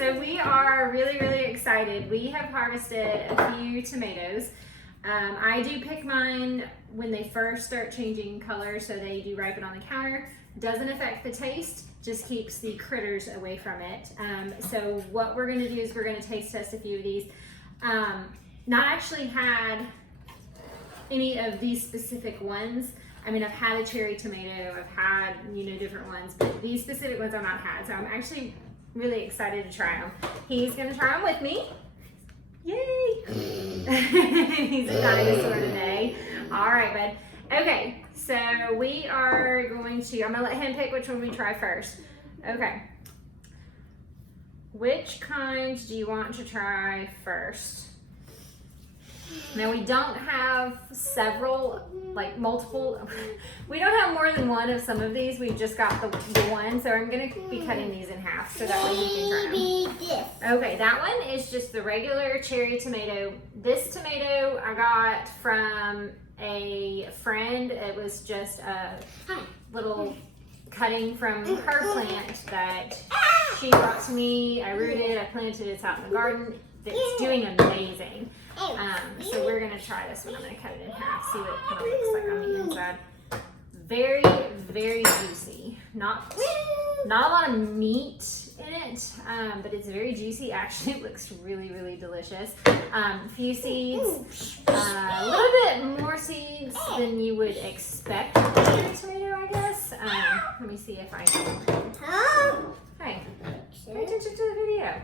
So we are really, really excited. We have harvested a few tomatoes. I do pick mine when they first start changing color, so they do ripen on the counter. Doesn't affect the taste, just keeps the critters away from it. So what we're gonna do is we're gonna taste test a few of these. Not actually had any of these specific ones. I mean, I've had a cherry tomato, I've had, different ones, but these specific ones I've not had. So I'm actually really excited to try them. He's gonna try them with me. Yay! He's a dinosaur today. All right, bud. Okay, so we are going to, I'm gonna let him pick which one we try first. Okay. Which kind do you want to try first? Now we don't have multiple, we don't have more than one of some of these. We've just got the one, so I'm gonna be cutting these in half so that way you can try them. Okay, that one is just the regular cherry tomato. This tomato I got from a friend. It was just a little cutting from her plant that she brought to me. I rooted, I planted it out in the garden. It's doing amazing. So we're gonna try this one. I'm gonna cut it in half, see what it kind of looks like on the inside. Very, very juicy. Not a lot of meat in it, but it's very juicy. Actually, it looks really, really delicious. A few seeds, a little bit more seeds than you would expect from a tomato, I guess. Let me see if I can. Hey, pay attention to the video.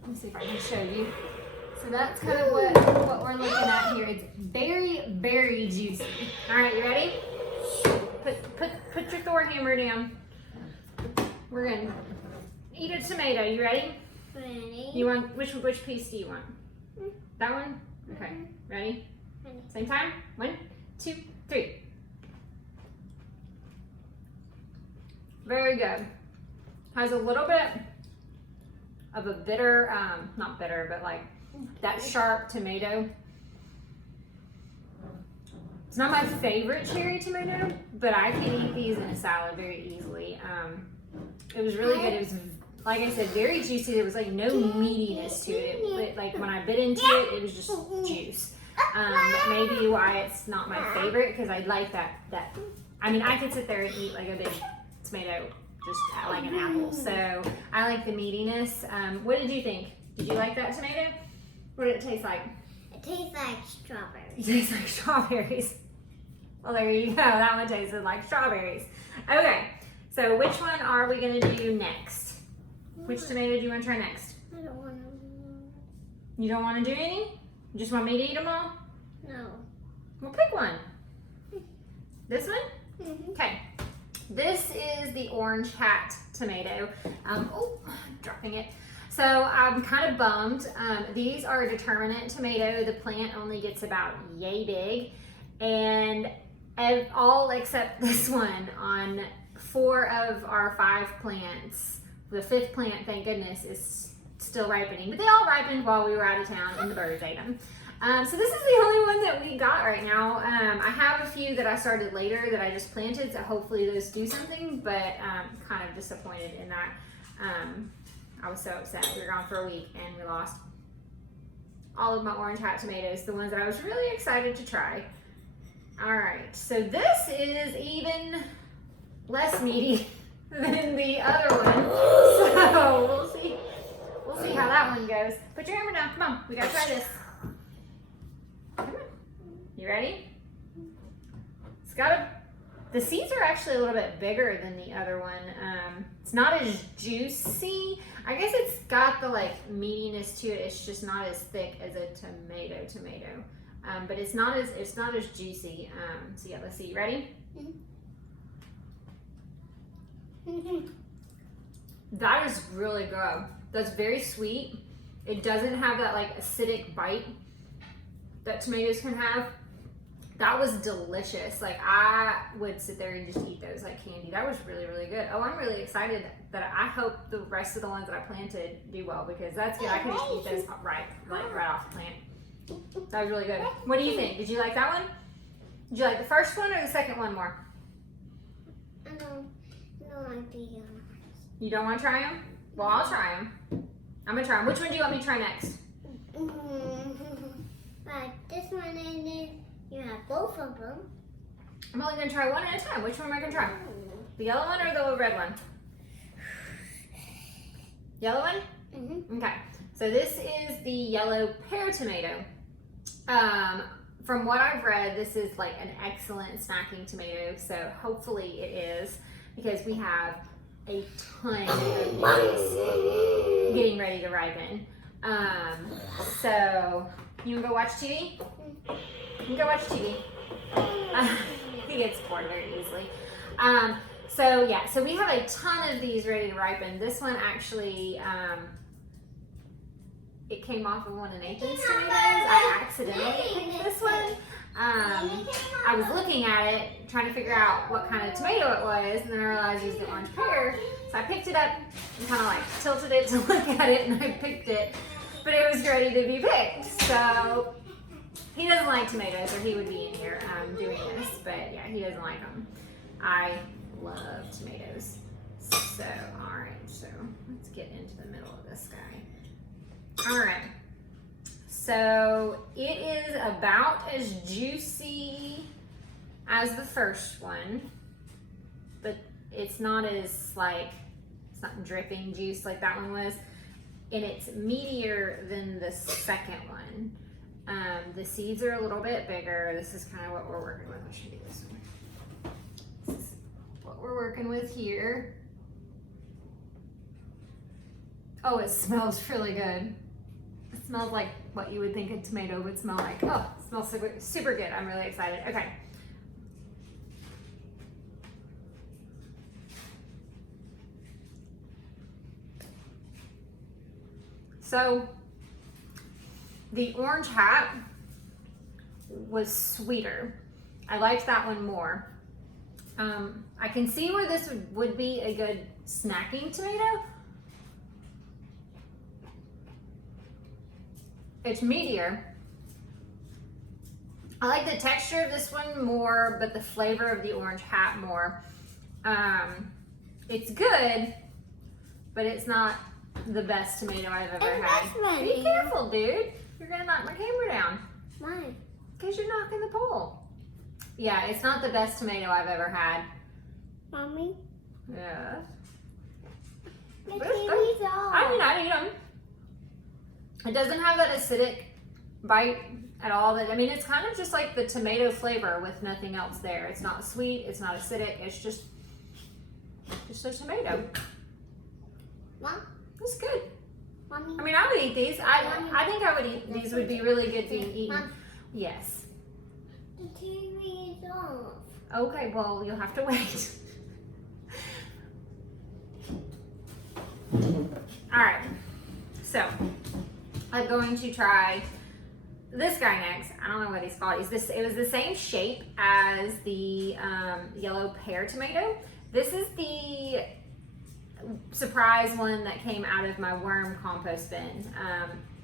Let me see if I can show you. So that's kind of what we're looking at here. It's very, very juicy. All right, you ready? Put your Thor hammer down. We're gonna eat a tomato. You ready? Ready. You want which piece do you want? That one? Okay. Ready? Same time? 1, 2, 3. Very good. Has a little bit of a bitter, not bitter, but like that sharp tomato. It's not my favorite cherry tomato, but I can eat these in a salad very easily. It was really good. It was, like I said, very juicy. There was like no meatiness to it. Like when I bit into it, it was just juice. That may be why it's not my favorite, because I like that. I mean, I could sit there and eat like a big tomato, just like an apple. So I like the meatiness. What did you think? Did you like that tomato? What did it taste like? It tastes like strawberries. It tastes like strawberries. Well, there you go. That one tasted like strawberries. Okay, so which one are we gonna do next? Which tomato do you want to try next? I don't want to. You don't want to do any? You just want me to eat them all? No. Well, pick one. This one? Mm-hmm. Okay. This is the orange hat tomato. Oh, dropping it. So I'm kind of bummed. These are a determinate tomato. The plant only gets about yay big. And all except this one on 4 of our 5 plants. The 5th plant, thank goodness, is still ripening. But they all ripened while we were out of town and the birds ate them. So this is the only one that we got right now. I have a few that I started later that I just planted, so hopefully those do something, but I'm kind of disappointed in that. I was so upset. We were gone for a week and we lost all of my orange hat tomatoes, the ones that I was really excited to try. All right, so this is even less meaty than the other one. So we'll see how that one goes. Put your hammer down, come on, we gotta try this. Come on. You ready? It's got the seeds are actually a little bit bigger than the other one. It's not as juicy. I guess it's got the like meatiness to it. It's just not as thick as a tomato. But it's not as juicy. So yeah, let's see. You ready? Mm-hmm. That is really good. That's very sweet. It doesn't have that like acidic bite that tomatoes can have. That was delicious. Like I would sit there and just eat those like candy. That was really, really good. Oh, I'm really excited that I hope the rest of the ones that I planted do well, because that's good. I can just eat those right off the plant. That was really good. What do you think? Did you like that one? Did you like the first one or the second one more? I don't like the You don't want to try them? Well, I'll try them. I'm gonna try them. Which one do you want me to try next? Like this one and then you have both of them. I'm only gonna try one at a time. Which one am I gonna try? The yellow one or the red one? Yellow one? Mm-hmm. Okay. So this is the yellow pear tomato. From what I've read, this is like an excellent snacking tomato. So hopefully it is, because we have a ton of these getting ready to ripen. So you wanna go watch TV? You can go watch TV. He gets bored very easily. So we have a ton of these ready to ripen. This one actually, it came off of one of Nathan's tomatoes. I accidentally picked this one. I was looking at it, trying to figure out what kind of tomato it was, and then I realized it was the orange pear. So I picked it up and kind of like tilted it to look at it, and I picked it, but it was ready to be picked. So he doesn't like tomatoes, or he would be in here doing this, but yeah, he doesn't like them. I love tomatoes. So, all right, so let's get into the middle of this guy. All right, so it is about as juicy as the first one, but it's not as like, it's not dripping juice like that one was, and it's meatier than the second one. The seeds are a little bit bigger. This is kind of what we're working with. I should do this one. This is what we're working with here. Oh, it smells really good. It smells like what you would think a tomato would smell like. Oh, it smells super, super good. I'm really excited. Okay. So the orange hat was sweeter. I liked that one more. I can see where this would be a good snacking tomato. It's meatier. I like the texture of this one more, but the flavor of the orange hat more. It's good, but it's not the best tomato I've ever had. Be careful, dude. You're gonna knock my camera down. Why? Because you're knocking the pole. Yeah, it's not the best tomato I've ever had. Mommy? Yeah. The kiwis off. I mean, I eat them. It doesn't have that acidic bite at all. I mean, it's kind of just like the tomato flavor with nothing else there. It's not sweet. It's not acidic. It's just a tomato. Mom? It's good. Mommy? I mean, I would eat these. I think I would eat these. Would be really good being eaten. Mom? Yes. The TV is off. Okay, well, you'll have to wait. All right. So, I'm going to try this guy next. I don't know what he's called. It was the same shape as the yellow pear tomato. This is the surprise one that came out of my worm compost bin.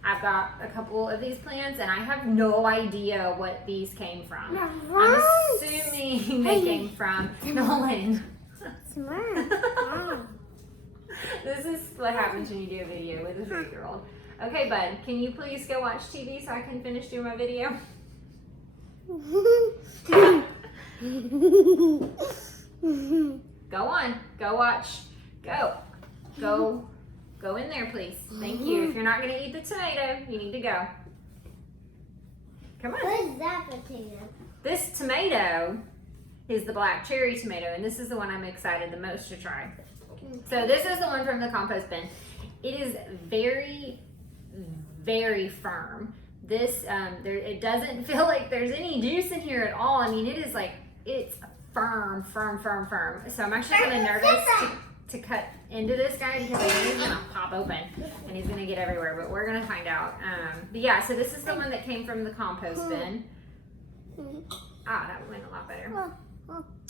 I've got a couple of these plants, and I have no idea what these came from. I'm assuming they came from Nolan. Smart. Wow. This is what happens when you do a video with a 3-year-old. Okay, bud, can you please go watch TV so I can finish doing my video? Go on, go watch, go in there, please. Thank you. If you're not gonna eat the tomato, you need to go. Come on. What is that potato? This tomato is the black cherry tomato, and this is the one I'm excited the most to try. So this is the one from the compost bin. It is very, very firm. This, it doesn't feel like there's any juice in here at all. I mean, it is like, it's firm. So I'm actually kind of nervous to cut into this guy because I know he's gonna pop open and he's gonna get everywhere, but we're gonna find out. But yeah, so this is the one that came from the compost bin. Ah, that went a lot better.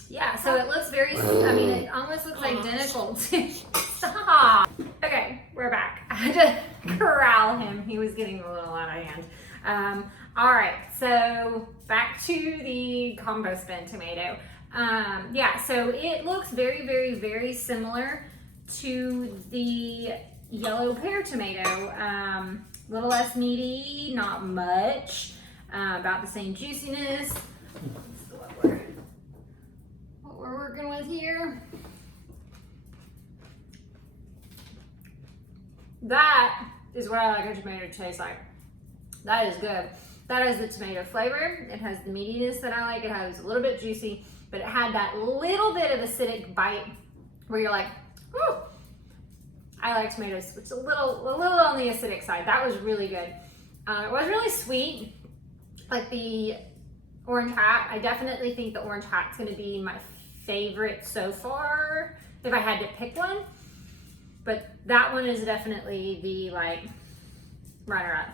Yeah, so it looks very, I mean, it almost looks identical to, stop. Okay, we're back. I had to corral him. He was getting a little out of hand. All right, so back to the compost bin tomato. Yeah, so it looks very, very, very similar to the yellow pear tomato. A little less meaty, not much. About the same juiciness. What we're working with here. That is what I like a tomato to taste like. That is good. That has the tomato flavor. It has the meatiness that I like. It has a little bit juicy, but it had that little bit of acidic bite where you're like, whew. I like tomatoes. It's a little on the acidic side. That was really good. It was really sweet, like the orange hat. I definitely think the orange hat's gonna be my favorite so far if I had to pick one. But that one is definitely the like runner-up.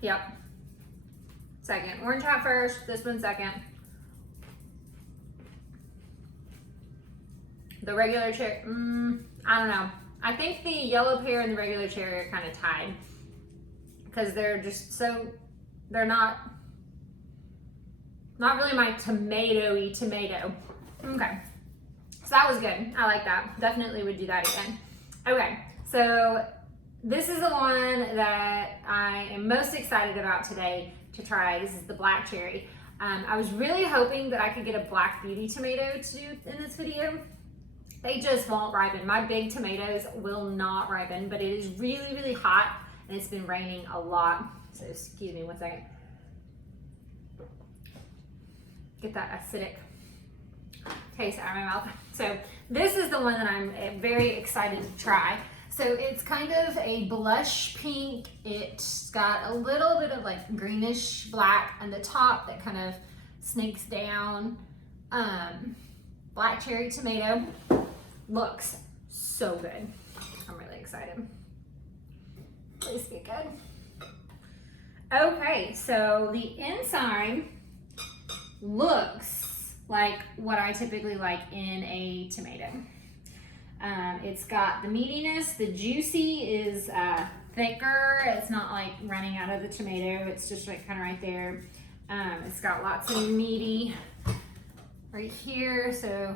Yep. Second. Orange hat first, this one second. The regular cherry, I don't know. I think the yellow pear and the regular cherry are kind of tied because they're just so, they're not really my tomatoey tomato. Okay, so that was good. I like that. Definitely would do that again. Okay, so this is the one that I am most excited about today to try. This is the black cherry. I was really hoping that I could get a black beauty tomato to do in this video. They just won't ripen. My big tomatoes will not ripen, but it is really, really hot and it's been raining a lot. So excuse me 1 second. Get that acidic taste out of my mouth. So this is the one that I'm very excited to try. So it's kind of a blush pink. It's got a little bit of like greenish black on the top that kind of snakes down. Black cherry tomato. Looks so good. I'm really excited. Please be good. Okay, so the inside looks like what I typically like in a tomato. It's got the meatiness, the juicy is thicker. It's not like running out of the tomato. It's just like kind of right there. It's got lots of meaty right here. So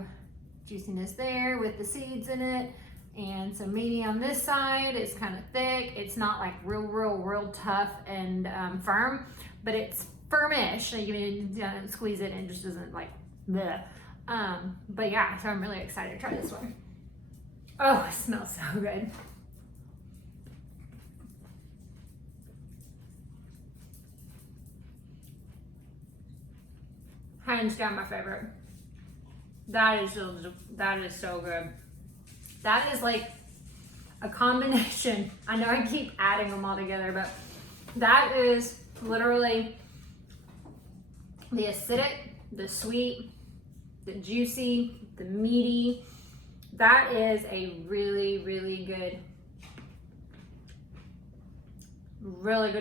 juiciness there with the seeds in it, and some meaty on this side. It's kind of thick. It's not like real tough and firm, but it's firmish. Like you can squeeze it and it just doesn't like bleh. But yeah, so I'm really excited to try this one. Oh, it smells so good. Hands down my favorite. That is so good. That is like a combination. I know I keep adding them all together, but that is literally the acidic, the sweet, the juicy, the meaty. That is a really good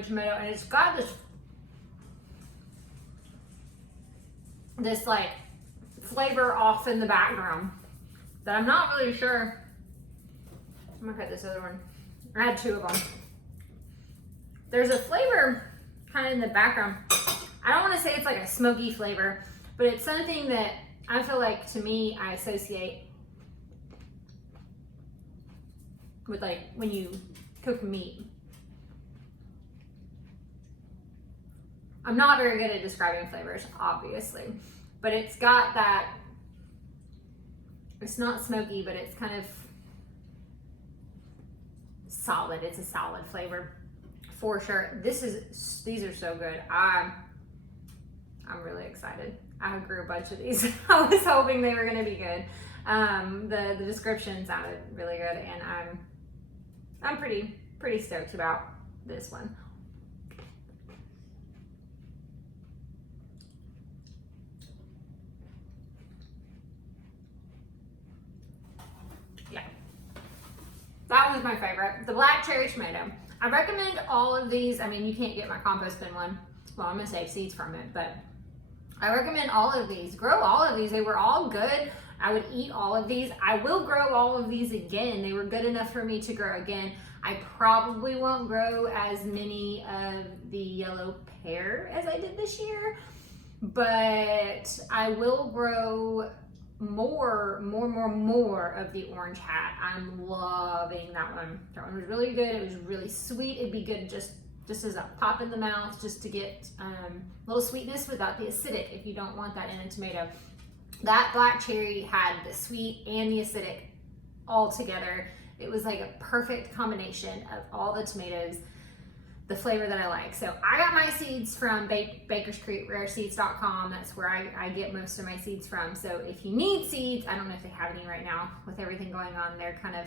tomato, and it's got this like flavor off in the background that I'm not really sure. I'm gonna cut this other one. I had two of them. There's a flavor kind of in the background. I don't want to say it's like a smoky flavor, but it's something that I feel like, to me, I associate with like when you cook meat. I'm not very good at describing flavors, obviously, but it's got that, it's not smoky, but it's kind of solid. It's a solid flavor for sure. These are so good. I'm really excited. I grew a bunch of these. I was hoping they were gonna be good. The description sounded really good, and I'm pretty stoked about this one. Yeah, that was my favorite. The black cherry tomato. I recommend all of these. I mean, you can't get my compost bin one. Well, I'm gonna save seeds from it, but I recommend all of these. Grow all of these. They were all good. I would eat all of these. I will grow all of these again. They were good enough for me to grow again. I probably won't grow as many of the yellow pear as I did this year, but I will grow more of the orange hat. I'm loving that one. That one was really good. It was really sweet. It'd be good just as a pop in the mouth, just to get a little sweetness without the acidic if you don't want that in a tomato. That black cherry had the sweet and the acidic all together. It was like a perfect combination of all the tomatoes, the flavor that I like. So I got my seeds from Baker's Creek, rareseeds.com. That's where I get most of my seeds from. So if you need seeds, I don't know if they have any right now with everything going on. They're kind of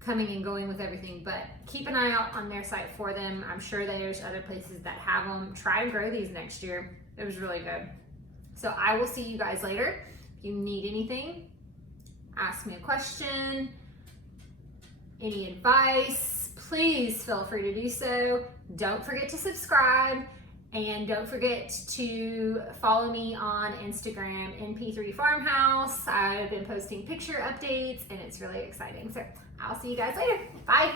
coming and going with everything, but keep an eye out on their site for them. I'm sure that there's other places that have them. Try to grow these next year. It was really good. So I will see you guys later. If you need anything, ask me a question, any advice, please feel free to do so. Don't forget to subscribe, and don't forget to follow me on Instagram, NP3 Farmhouse. I've been posting picture updates and it's really exciting. So I'll see you guys later. Bye.